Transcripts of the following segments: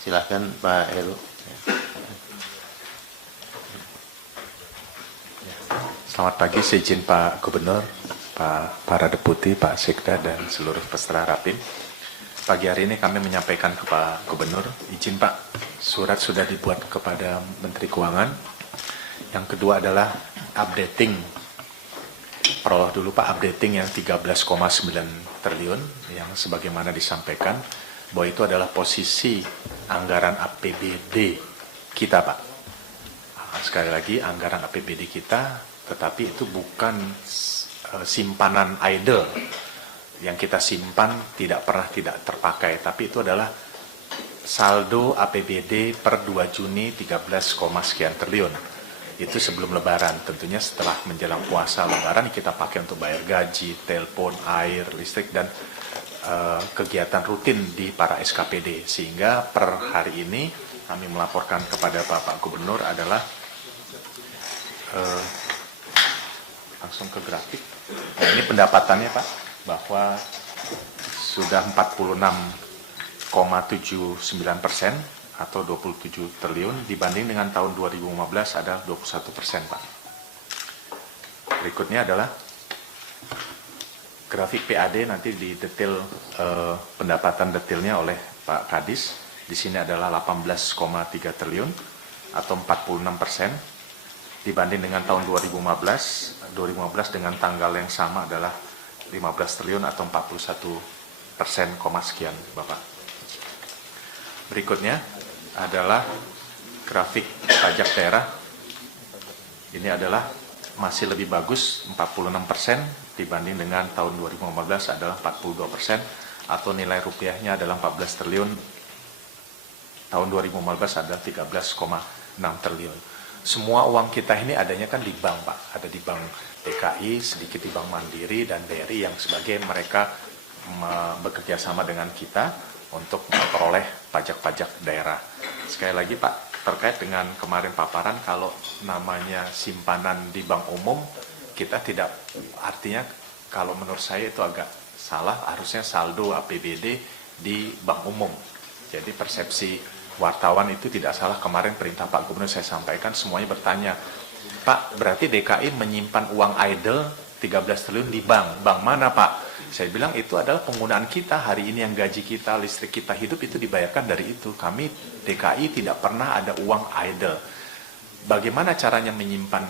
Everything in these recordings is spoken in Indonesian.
Silahkan Pak Heru. Selamat pagi, seizin Pak Gubernur, para deputi, Pak Sekda, dan seluruh peserta Rapim. Pagi hari ini kami menyampaikan ke Pak Gubernur, izin Pak, surat sudah dibuat kepada Menteri Keuangan. Yang kedua adalah updating, peroleh dulu Pak, updating yang 13,9 triliun, yang sebagaimana disampaikan, bahwa itu adalah posisi anggaran APBD kita Pak. Sekali lagi, anggaran APBD kita, tetapi itu bukan simpanan idle yang kita simpan tidak pernah tidak terpakai, tapi itu adalah saldo APBD per 2 Juni 13, sekian triliun. Itu sebelum Lebaran, tentunya setelah menjelang puasa Lebaran kita pakai untuk bayar gaji, telepon, air, listrik, dan kegiatan rutin di para SKPD. Sehingga per hari ini kami melaporkan kepada Bapak Gubernur adalah langsung ke grafik. Nah, ini pendapatannya Pak, bahwa sudah 46,79% atau 27 triliun dibanding dengan tahun 2015 ada 21% Pak. Berikutnya adalah grafik PAD, nanti di detail pendapatan detailnya oleh Pak Kadis. Di sini adalah 18,3 triliun atau 46%. Dibanding dengan tahun 2015 dengan tanggal yang sama adalah 15 triliun atau 41%, sekian Bapak. Berikutnya adalah grafik pajak daerah. Ini adalah masih lebih bagus, 46% dibanding dengan tahun 2015 adalah 42%, atau nilai rupiahnya adalah 14 triliun, tahun 2015 adalah 13,6 triliun. Semua uang kita ini adanya kan di bank Pak, ada di Bank DKI, sedikit di Bank Mandiri dan BRI yang sebagai mereka bekerja sama dengan kita untuk memperoleh pajak-pajak daerah. Sekali lagi Pak, terkait dengan kemarin paparan kalau namanya simpanan di bank umum, kita tidak, artinya kalau menurut saya itu agak salah, harusnya saldo APBD di bank umum. Jadi persepsi wartawan itu tidak salah. Kemarin perintah Pak Gubernur saya sampaikan, semuanya bertanya, Pak, berarti DKI menyimpan uang idle 13 triliun di bank. Bank mana Pak? Saya bilang itu adalah penggunaan kita hari ini, yang gaji kita, listrik kita hidup itu dibayarkan dari itu. Kami DKI tidak pernah ada uang idle. Bagaimana caranya menyimpan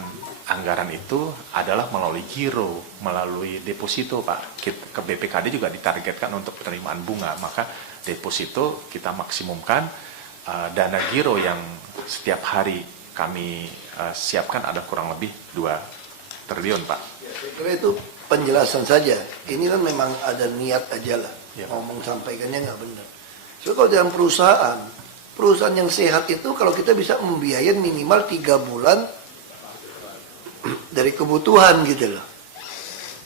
anggaran itu adalah melalui giro, melalui deposito Pak. Ke BPKD juga ditargetkan untuk penerimaan bunga, maka deposito kita maksimumkan. Dana giro yang setiap hari kami siapkan ada kurang lebih 2 triliun Pak. Ya, saya kira itu penjelasan saja. Ini kan memang ada niat aja lah. Ya. Ngomong sampaikannya nggak benar. So kalau dalam perusahaan yang sehat itu kalau kita bisa membiayain minimal 3 bulan dari kebutuhan gitu loh.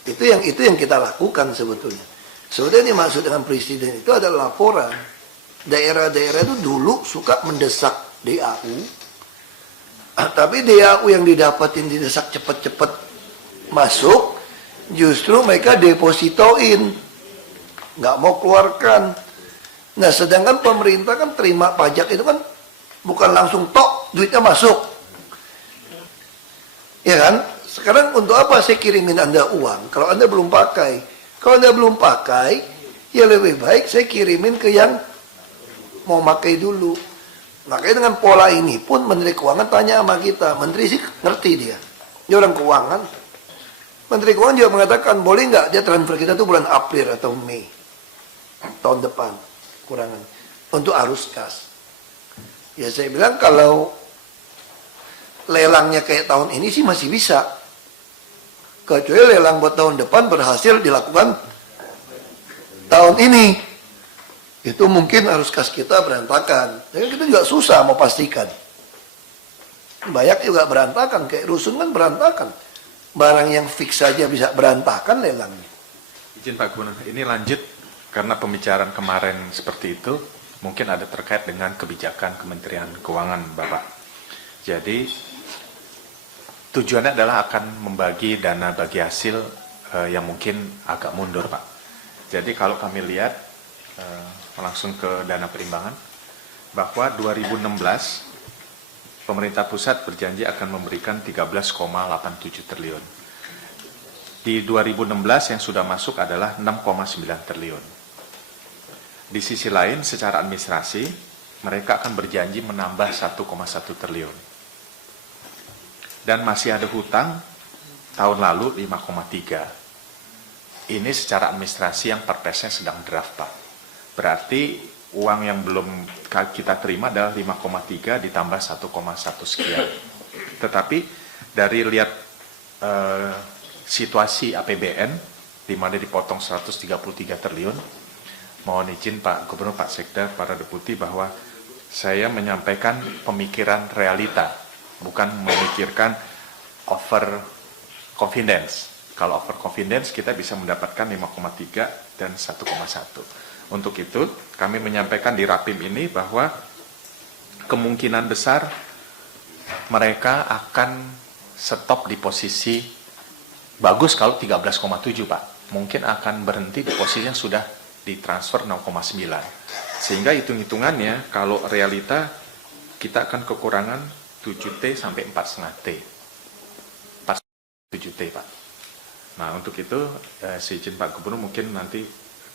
Itu yang kita lakukan sebetulnya. Sebetulnya yang dimaksud dengan presiden itu adalah laporan. Daerah-daerah itu dulu suka mendesak DAU, tapi DAU yang didapatin didesak cepat-cepat masuk, justru mereka depositoin, nggak mau keluarkan. Nah, sedangkan pemerintah kan terima pajak itu kan bukan langsung tok duitnya masuk, ya kan? Sekarang untuk apa saya kirimin Anda uang kalau Anda belum pakai? Kalau Anda belum pakai, ya lebih baik saya kirimin ke yang mau pakai dulu. Makanya dengan pola ini pun Menteri Keuangan tanya sama kita. Menteri sih ngerti dia orang keuangan. Menteri Keuangan juga mengatakan boleh nggak dia transfer kita tuh bulan April atau Mei tahun depan kurangan untuk arus kas. Ya saya bilang kalau lelangnya kayak tahun ini sih masih bisa, kecuali lelang buat tahun depan berhasil dilakukan tahun ini. Itu mungkin arus kas kita berantakan. Jadi kita juga susah mau pastikan. Banyak juga berantakan, kayak rusun kan berantakan. Barang yang fix saja bisa berantakan lelangnya. Izin Pak Gubernur, ini lanjut karena pembicaraan kemarin seperti itu, mungkin ada terkait dengan kebijakan Kementerian Keuangan Bapak. Jadi tujuannya adalah akan membagi dana bagi hasil yang mungkin agak mundur Pak. Jadi kalau kami lihat langsung ke dana perimbangan. bahwa 2016 pemerintah pusat berjanji akan memberikan 13,87 triliun. Di 2016 yang sudah masuk adalah 6,9 triliun. Di sisi lain, secara administrasi, mereka akan berjanji menambah 1,1 triliun. Dan masih ada hutang tahun lalu 5,3. Ini secara administrasi yang perpesnya sedang draft, Pak. Berarti uang yang belum kita terima adalah 5,3 ditambah 1,1 sekian. Tetapi dari lihat situasi APBN, di mana dipotong 133 triliun, mohon izin Pak Gubernur, Pak Sekda, para deputi, bahwa saya menyampaikan pemikiran realita, bukan memikirkan over confidence. Kalau over confidence kita bisa mendapatkan 5,3 dan 1,1. Untuk itu kami menyampaikan di Rapim ini bahwa kemungkinan besar mereka akan stop di posisi bagus kalau 13,7, Pak. Mungkin akan berhenti di posisi yang sudah ditransfer 0,9. Sehingga hitung-hitungannya kalau realita kita akan kekurangan 7T sampai 4,5T. 7T, Pak. Nah, untuk itu izin Pak Gubernur, mungkin nanti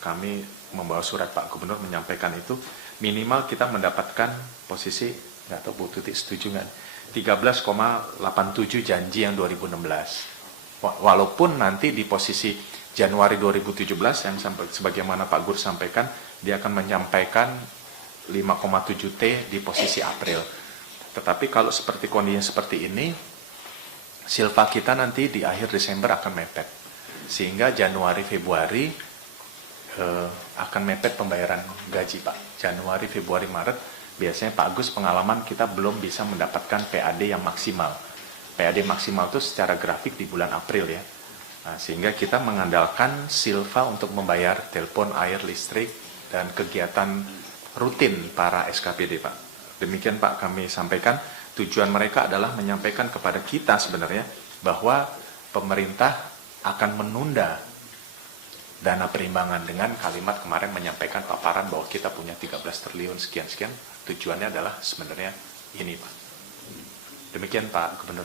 kami membawa surat Pak Gubernur menyampaikan itu, minimal kita mendapatkan posisi, nggak tahu Bu Tuti setuju nggak, 13,87 janji yang 2016. Walaupun nanti di posisi Januari 2017 yang sebagaimana Pak Gur sampaikan, dia akan menyampaikan 5,7T di posisi April. Tetapi kalau seperti kondisinya seperti ini, silva kita nanti di akhir Desember akan mepet. Sehingga Januari, Februari akan mepet pembayaran gaji, Pak. Januari, Februari, Maret, biasanya Pak Agus pengalaman kita belum bisa mendapatkan PAD yang maksimal. PAD maksimal itu secara grafik di bulan April ya. Nah, sehingga kita mengandalkan silva untuk membayar telepon, air, listrik, dan kegiatan rutin para SKPD, Pak. Demikian Pak kami sampaikan. Tujuan mereka adalah menyampaikan kepada kita sebenarnya bahwa pemerintah akan menunda dana perimbangan dengan kalimat kemarin menyampaikan paparan bahwa kita punya 13 triliun sekian-sekian. Tujuannya adalah sebenarnya ini, Pak. Demikian Pak Gubernur.